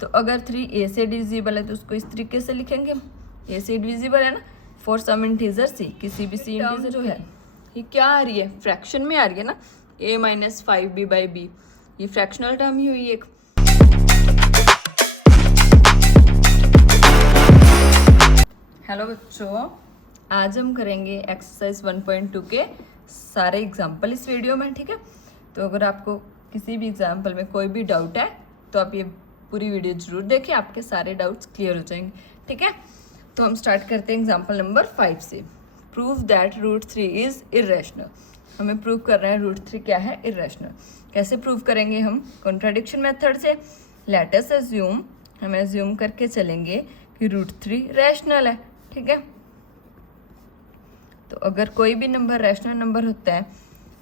तो अगर 3 ए से डिविजिबल है तो उसको इस तरीके से लिखेंगे, ए से डिविजिबल है ना, फॉर सम इंटीजर सी, किसी भी सी इंटीजर जो है ये क्या आ रही है, फ्रैक्शन में आ रही है ना, a माइनस 5b/b, ये फ्रैक्शनल टर्म ही हुई एक। हेलो बच्चों, आज हम करेंगे एक्सरसाइज 1.2 के सारे एग्जाम्पल इस वीडियो में, ठीक है। तो अगर आपको किसी भी एग्जाम्पल में कोई भी डाउट है तो आप ये पूरी वीडियो जरूर देखें, आपके सारे डाउट्स क्लियर हो जाएंगे, ठीक है। तो हम स्टार्ट करते हैं एग्जाम्पल नंबर 5 से। Prove that √3 is irrational. हमें प्रूव कर रहे हैं √3 क्या है, इरेशनल। कैसे प्रूव करेंगे हम, कॉन्ट्राडिक्शन मेथड से। लेट अस अज्यूम, हम अज्यूम करके चलेंगे कि √3 रैशनल है, ठीक है। तो अगर कोई भी नंबर रैशनल नंबर होता है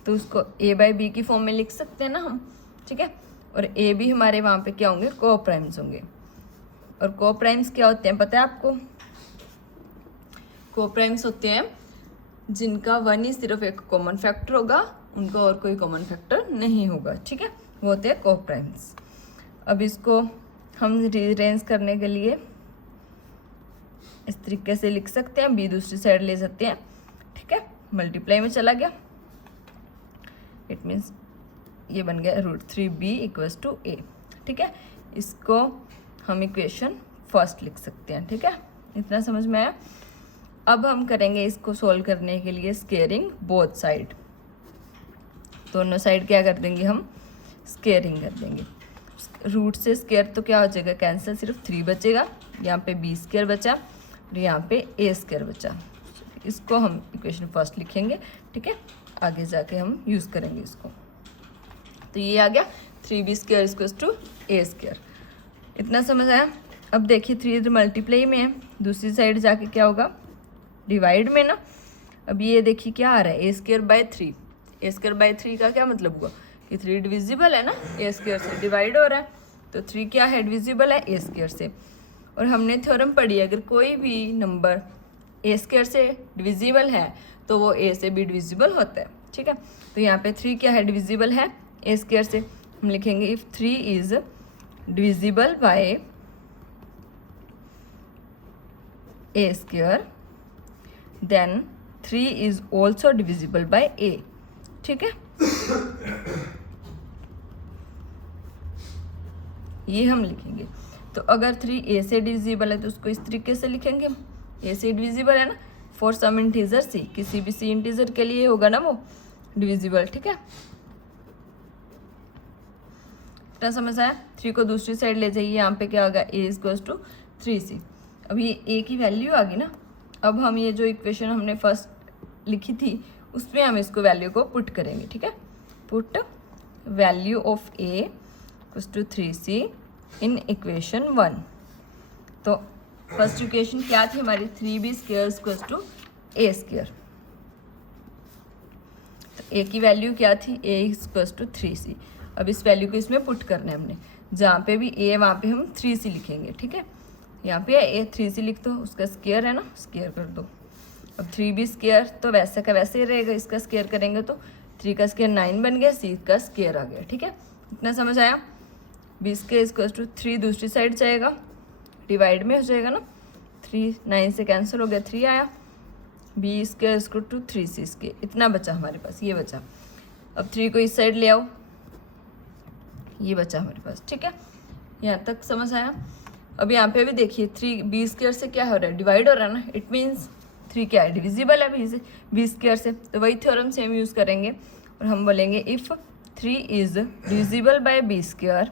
तो उसको a/b की फॉर्म में लिख सकते हैं ना हम, ठीक है। और a भी हमारे वहाँ पे क्या होंगे, को प्राइम्स होंगे। और को प्राइम्स क्या होते हैं पता है आपको, को प्राइम्स होते हैं जिनका 1 ही सिर्फ एक कॉमन फैक्टर होगा, उनका और कोई कॉमन फैक्टर नहीं होगा, ठीक है। वो होते हैं को प्राइम्स। अब इसको हम रीअरेंज करने के लिए इस तरीके से लिख सकते हैं, b दूसरी साइड ले सकते हैं, ठीक है। मल्टीप्लाई में चला गया, इट मीन्स ये बन गया √3b = a, ठीक है। इसको हम इक्वेशन फर्स्ट लिख सकते हैं, ठीक है। इतना समझ में आया। अब हम करेंगे इसको सोल्व करने के लिए स्केयरिंग बोथ साइड। दोनों साइड क्या कर देंगे हम, स्केयरिंग कर देंगे। रूट से स्केयर तो क्या हो जाएगा, कैंसिल, सिर्फ 3 बचेगा। यहाँ पे b² बचा और यहाँ पे a² बचा। इसको हम इक्वेशन फर्स्ट लिखेंगे, ठीक है। आगे जाके हम यूज़ करेंगे इसको। तो ये आ गया 3b² = a²। इतना समझ आया। अब देखिए 3 मल्टीप्लाई में है, दूसरी साइड जाके क्या होगा, डिवाइड में ना। अब ये देखिए क्या आ रहा है, a²/3। a²/3 का क्या मतलब हुआ कि 3 डिविजिबल है ना, a² से डिवाइड हो रहा है, तो 3 क्या है, डिविजिबल है a² से। और हमने थ्योरम पढ़ी है, अगर कोई भी नंबर a² से डिविजिबल है तो वो a से भी डिविजिबल होता है, ठीक है। तो यहाँ पे 3 क्या है, डिविजिबल है a² से। हम लिखेंगे if 3 is divisible by a², then 3 is also divisible by a, ठीक है। ये हम लिखेंगे। तो अगर 3 a से डिविजिबल है तो उसको इस तरीके से लिखेंगे हम, a से डिविजिबल है ना, फॉर सम इंटीजर c, किसी भी c इंटीजर के लिए होगा ना वो डिविजिबल, ठीक है। इतना समझ आया। 3 को दूसरी साइड ले जाइए, यहाँ पे क्या होगा, a = 3c। अब ये a की वैल्यू आ गई ना। अब हम ये जो इक्वेशन हमने फर्स्ट लिखी थी उसमें हम इसको वैल्यू को पुट करेंगे, ठीक है। Put value of a = 3c in equation 1। तो फर्स्ट इक्वेशन क्या थी हमारी, 3b² = a²। तो a की वैल्यू क्या थी, a = 3c। अब इस वैल्यू को इसमें पुट करना है हमने, जहाँ पे भी a वहाँ पे हम 3c लिखेंगे, ठीक है। यहाँ पे a 3c लिख दो, उसका स्क्वायर है ना, स्क्वायर कर दो। अब 3b² तो वैसे का वैसे ही रहेगा, इसका स्क्वायर करेंगे तो 3 का स्क्वायर 9 बन गया, c का स्क्वायर आ गया, ठीक है। इतना समझ आया। b² = 3 दूसरी साइड जाएगा, डिवाइड में हो जाएगा ना, 3 9 से कैंसिल हो गया, 3 आया। b² = 3c², इतना बचा हमारे पास, ये बचा। अब 3 को इस साइड ले आओ, ये बचा हमारे पास, ठीक है। यहाँ तक समझ आया। अब यहाँ पे भी देखिए 3b² से क्या हो रहा है, डिवाइड हो रहा है ना, इट मीन्स 3 क्या है, डिविजिबल है b² से। तो वही थ्योरम से हम यूज़ करेंगे और हम बोलेंगे if 3 is divisible by b²,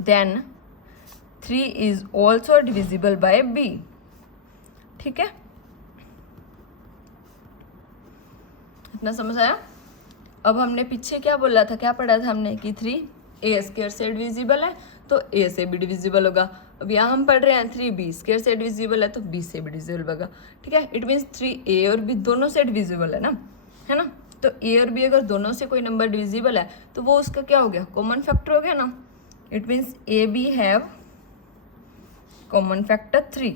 then 3 is also divisible by b, ठीक है। इतना समझ आया। अब हमने पीछे क्या बोला था, क्या पढ़ा था हमने कि 3 a² से डिविजिबल है तो a से भी डिविजिबल होगा। अब यहाँ हम पढ़ रहे हैं 3 b² से डिविजिबल है तो b से भी डिविजिबल होगा, ठीक है। इट मीन्स 3 a और b दोनों से डिविजिबल है ना। तो a और b अगर दोनों से कोई नंबर डिविजिबल है तो वो उसका क्या हो गया, कॉमन फैक्टर हो गया ना। It means a b have common factor 3।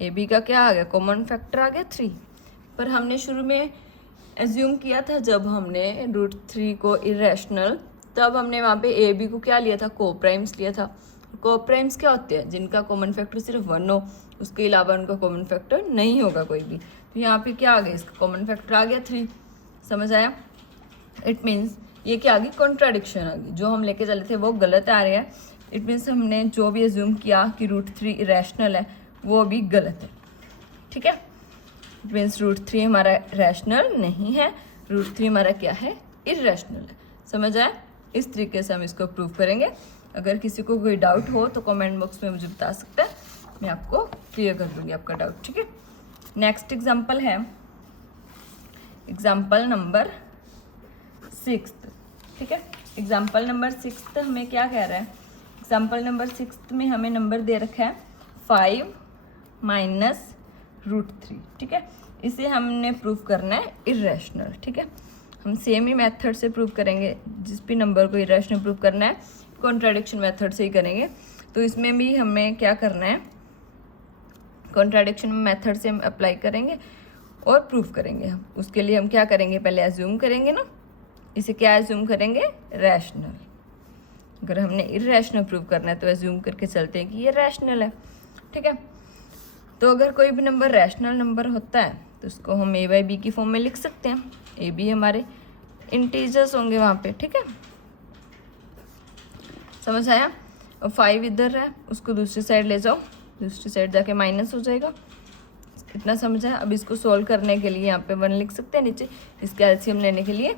A B का क्या आ गया, कॉमन फैक्टर आ गया 3। पर हमने शुरू में एज्यूम किया था जब हमने √3 को इरेशनल तो अब हमने वहाँ पे ए बी को क्या लिया था, को प्राइम्स लिया था। को प्राइम्स क्या होते हैं, जिनका कॉमन फैक्टर सिर्फ 1 हो, उसके अलावा उनका कॉमन फैक्टर नहीं होगा कोई भी। तो यहाँ पे क्या आ गया, इसका कॉमन फैक्टर आ गया 3। समझ आया? इट मीन्स ये क्या आ गई, कॉन्ट्राडिक्शन आ गई। जो हम लेके चले थे वो गलत आ रहा है। इट मीन्स हमने जो भी एज्यूम किया कि √3 इरेशनल है वो भी गलत है। ठीक है, इट मीन्स √3 हमारा रैशनल नहीं है, √3 हमारा क्या है, इरेशनल है। समझ आया? इस तरीके से हम इसको प्रूव करेंगे। अगर किसी को कोई डाउट हो तो कमेंट बॉक्स में मुझे बता सकते हैं, मैं आपको क्लियर कर दूंगी आपका डाउट। ठीक है, नेक्स्ट एग्जांपल है एग्जांपल नंबर 6। ठीक है, एग्जांपल नंबर 6 हमें क्या कह रहा है, एग्जांपल नंबर 6 में हमें नंबर दे रखा है 5 माइनस √3। ठीक है, इसे हमने प्रूव करना है इरेशनल। ठीक है, हम सेम ही मेथड से प्रूव करेंगे, जिस भी नंबर को इरेशनल प्रूव करना है कॉन्ट्राडिक्शन मेथड से ही करेंगे। तो इसमें भी हमें क्या करना है, कॉन्ट्राडिक्शन मेथड से हम अप्लाई करेंगे और प्रूफ करेंगे। हम उसके लिए हम क्या करेंगे, पहले एज्यूम करेंगे ना, इसे क्या एज्यूम करेंगे, रैशनल। अगर हमने इरेशनल प्रूव करना है तो एज्यूम करके चलते हैं कि ये रैशनल है। ठीक है, तो अगर कोई भी नंबर रैशनल नंबर होता है तो उसको हम a/b की फॉर्म में लिख सकते हैं। ए बी हमारे इंटीजर्स होंगे वहाँ पे। ठीक है, समझ आया? अब 5 इधर है, उसको दूसरी साइड ले जाओ, दूसरी साइड जाके माइनस हो जाएगा। इतना समझ आया? अब इसको सॉल्व करने के लिए यहाँ पे 1 लिख सकते हैं नीचे, इसका एलसीएम लेने के लिए।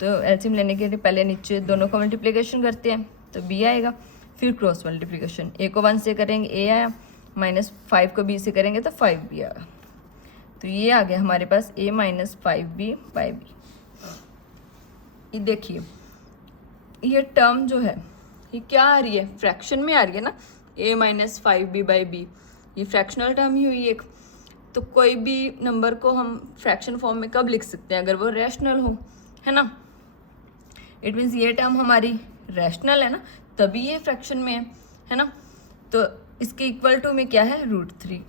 तो एलसीएम लेने के लिए पहले नीचे दोनों का मल्टीप्लिकेशन करते हैं तो b आएगा, फिर क्रॉस मल्टीप्लिकेशन, a को 1 से करेंगे a आया, -5 को b से करेंगे तो 5b आएगा। तो ये आ गया हमारे पास a - 5b/b। ये देखिए, ये टर्म जो है ये क्या आ रही है, फ्रैक्शन में आ रही है ना, a - 5b/b, ये फ्रैक्शनल टर्म ही हुई एक। तो कोई भी नंबर को हम फ्रैक्शन फॉर्म में कब लिख सकते हैं, अगर वो रैशनल हो, है ना। इट मीन्स ये टर्म हमारी रैशनल है ना, तभी ये फ्रैक्शन में है ना। तो इसके इक्वल टू में क्या है, √3।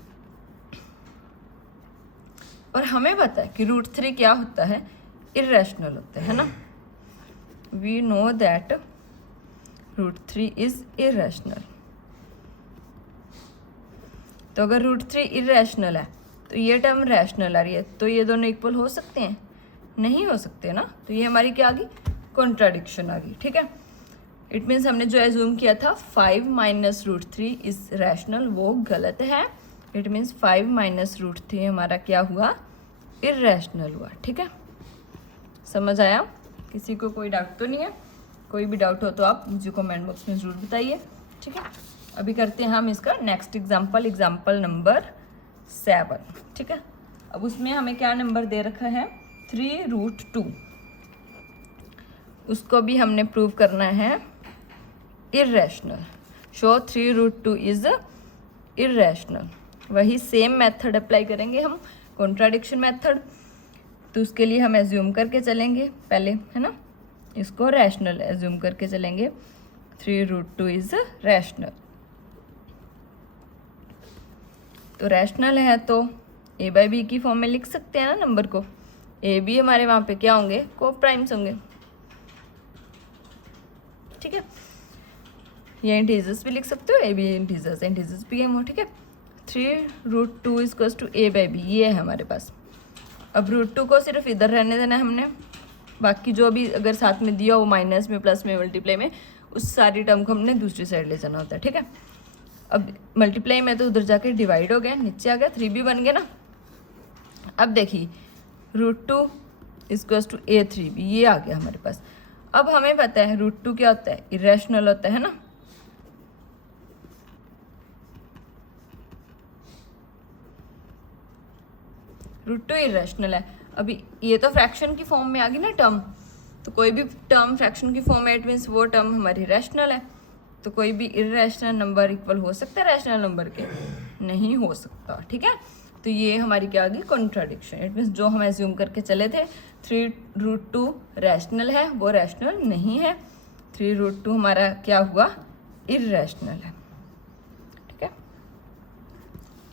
और हमें पता है कि √3 क्या होता है, इरेशनल होता है ना। We know that √3 is irrational. तो अगर √3 इरेशनल है तो ये टर्म रैशनल आ रही है, तो ये दोनों इक्वल हो सकते हैं, नहीं हो सकते ना। तो ये हमारी क्या आ गई, कॉन्ट्राडिक्शन आ गई। ठीक है, इट मीन्स हमने जो एज्यूम किया था 5 - √3 इज रैशनल, वो गलत है। इट मीन्स 5 - √3 हमारा क्या हुआ, इरेशनल हुआ। ठीक है, समझ आया? किसी को कोई डाउट तो नहीं है? कोई भी डाउट हो तो आप मुझे कमेंट बॉक्स में ज़रूर बताइए। ठीक है, अभी करते हैं हम इसका नेक्स्ट एग्जाम्पल, एग्जाम्पल नंबर 7। ठीक है, अब उसमें हमें क्या नंबर दे रखा है, 3√2। उसको भी हमने प्रूव करना है इरेशनल। Show 3√2 is irrational. वही सेम मेथड अप्लाई करेंगे हम, कॉन्ट्राडिक्शन मेथड। तो उसके लिए हम एज्यूम करके चलेंगे पहले, है ना, इसको रैशनल एज्यूम करके चलेंगे। 3√2 इज रैशनल। तो रैशनल है तो a/b की फॉर्म में लिख सकते हैं ना नंबर को। a b हमारे वहाँ पे क्या होंगे, को प्राइम्स होंगे। ठीक है, ये इंटीजर्स भी लिख सकते हो, a b इंटीजर्स भी हम हो। ठीक है, 3√2 इक्वल्स टू a/b, ये है हमारे पास। अब √2 को सिर्फ इधर रहने देना है हमने, बाकी जो भी अगर साथ में दिया हो माइनस में, प्लस में, मल्टीप्लाई में, उस सारी टर्म को हमने दूसरी साइड ले जाना होता है। ठीक है, अब मल्टीप्लाई में तो उधर जाके डिवाइड हो गया, नीचे आ गया, 3b बन गया ना। अब देखिए √2 इक्वल्स टू a3b, ये आ गया हमारे पास। अब हमें पता है √2 क्या होता है, इरेशनल होता है ना। √2 इरेशनल है। अभी ये तो फ्रैक्शन की फॉर्म में आ गई ना टर्म, तो कोई भी टर्म फ्रैक्शन की फॉर्म में, इट मीन्स वो टर्म हमारी रैशनल है। तो कोई भी इरेशनल नंबर इक्वल हो सकता है रैशनल नंबर के, नहीं हो सकता। ठीक है, तो ये हमारी क्या आ गई, कॉन्ट्राडिक्शन। इट मीन्स जो हम एज्यूम करके चले थे 3√2 रैशनल है, वो रैशनल नहीं है। 3√2 हमारा क्या हुआ, इरेशनल है। ठीक है,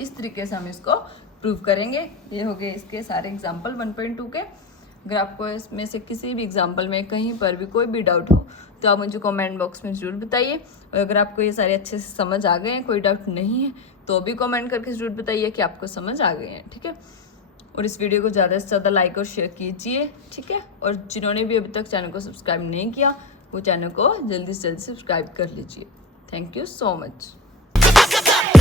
इस तरीके से हम इसको प्रूव करेंगे। ये हो गए इसके सारे एग्जाम्पल 1.2 के। अगर आपको इसमें से किसी भी एग्जाम्पल में कहीं पर भी कोई भी डाउट हो तो आप मुझे कमेंट बॉक्स में ज़रूर बताइए। और अगर आपको ये सारे अच्छे से समझ आ गए हैं, कोई डाउट नहीं है, तो भी कमेंट करके ज़रूर बताइए कि आपको समझ आ गए हैं, ठीक है। और इस वीडियो को ज़्यादा से ज़्यादा लाइक और शेयर कीजिए, ठीक है। और जिन्होंने भी अभी तक चैनल को सब्सक्राइब नहीं किया वो चैनल को जल्दी से जल्दी सब्सक्राइब कर लीजिए। Thank you so much.